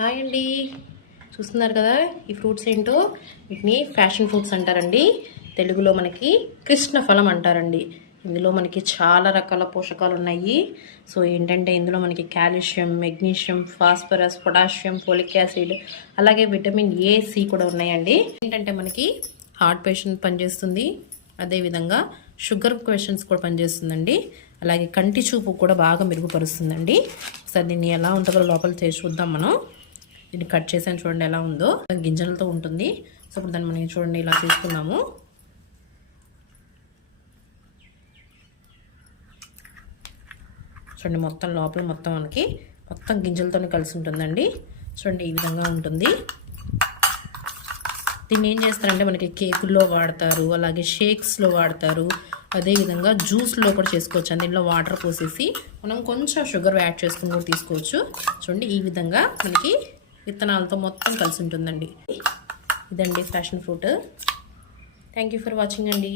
Hi అండి, చూస్తున్నారు కదా ఈ ఫ్రూట్స్ ఏంటో. వీటిని ఫ్యాషన్ ఫ్రూట్స్ అంటారండి. తెలుగులో మనకి కృష్ణ ఫలం అంటారండి. ఇందులో మనకి చాలా రకాల పోషకాలు ఉన్నాయి. సో ఏంటంటే ఇందులో మనకి calcium, magnesium, phosphorus, potassium, folic acid, అలాగే విటమిన్ ఏ, సి కూడా ఉన్నాయండి. ఏంటంటే మనకి హార్ట్ పేషెంట్ పనిచేస్తుంది, అదేవిధంగా షుగర్ పేషెంట్స్ కూడా పనిచేస్తుందండి. అలాగే కంటి చూపు కూడా బాగా మెరుగుపరుస్తుందండి. ఒకసారి దీన్ని ఎలా ఉంటుందో లోపల చూద్దాం మనం. దీన్ని కట్ చేసాను చూడండి ఎలా ఉందో, గింజలతో ఉంటుంది. సో ఇప్పుడు దాన్ని మనం చూడండి ఇలా తీసుకున్నాము. చూడండి మొత్తం లోపల మొత్తం మనకి మొత్తం గింజలతో కలిసి ఉంటుందండి. చూడండి ఈ విధంగా ఉంటుంది. దీన్ని ఏం చేస్తారంటే మనకి కేకుల్లో వాడతారు, అలాగే షేక్స్లో వాడతారు, అదేవిధంగా జ్యూస్లో కూడా చేసుకోవచ్చు. దీనిలో వాటర్ పోసేసి మనం కొంచెం షుగర్ యాడ్ చేసుకుని కూడా తీసుకోవచ్చు. చూడండి ఈ విధంగా మనకి విత్తనాలతో మొత్తం కలిసి ఉంటుందండి. ఇదండి fashion fruit. Thank you for watching అండి.